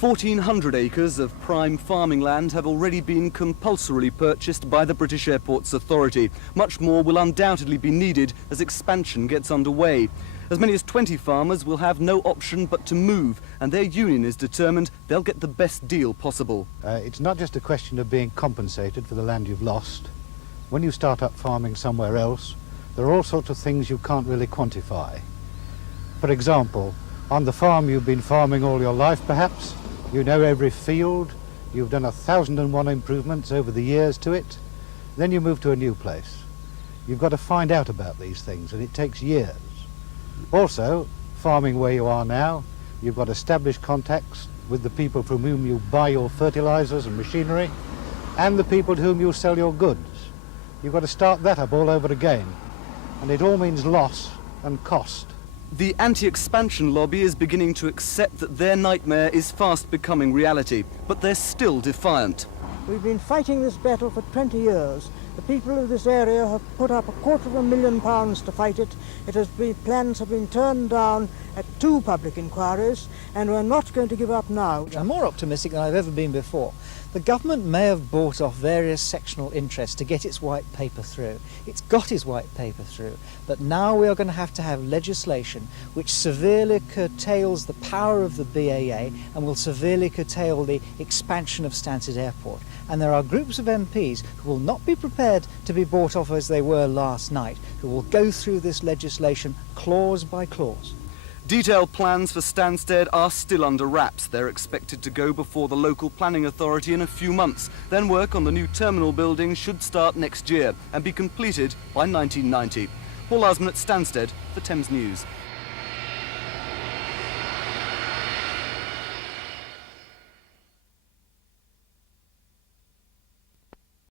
1,400 acres of prime farming land have already been compulsorily purchased by the British Airports Authority. Much more will undoubtedly be needed as expansion gets underway. As many as 20 farmers will have no option but to move, and their union is determined they'll get the best deal possible. It's not just a question of being compensated for the land you've lost. When you start up farming somewhere else, there are all sorts of things you can't really quantify. For example, on the farm you've been farming all your life perhaps, you know every field, you've done 1,001 improvements over the years to it, then you move to a new place. You've got to find out about these things, and it takes years. Also, farming where you are now, you've got established contacts with the people from whom you buy your fertilizers and machinery, and the people to whom you sell your goods. You've got to start that up all over again, and it all means loss and cost. The anti-expansion lobby is beginning to accept that their nightmare is fast becoming reality, but they're still defiant. We've been fighting this battle for 20 years. The people of this area have put up £250,000 to fight it. Plans have been turned down at 2 public inquiries, and we're not going to give up now. I'm more optimistic than I've ever been before. The government may have bought off various sectional interests to get its white paper through. It's got its white paper through, but now we are going to have legislation which severely curtails the power of the BAA and will severely curtail the expansion of Stansted Airport. And there are groups of MPs who will not be prepared to be bought off as they were last night, who will go through this legislation clause by clause. Detailed plans for Stansted are still under wraps. They're expected to go before the local planning authority in a few months. Then work on the new terminal building should start next year and be completed by 1990. Paul Osman at Stansted for Thames News.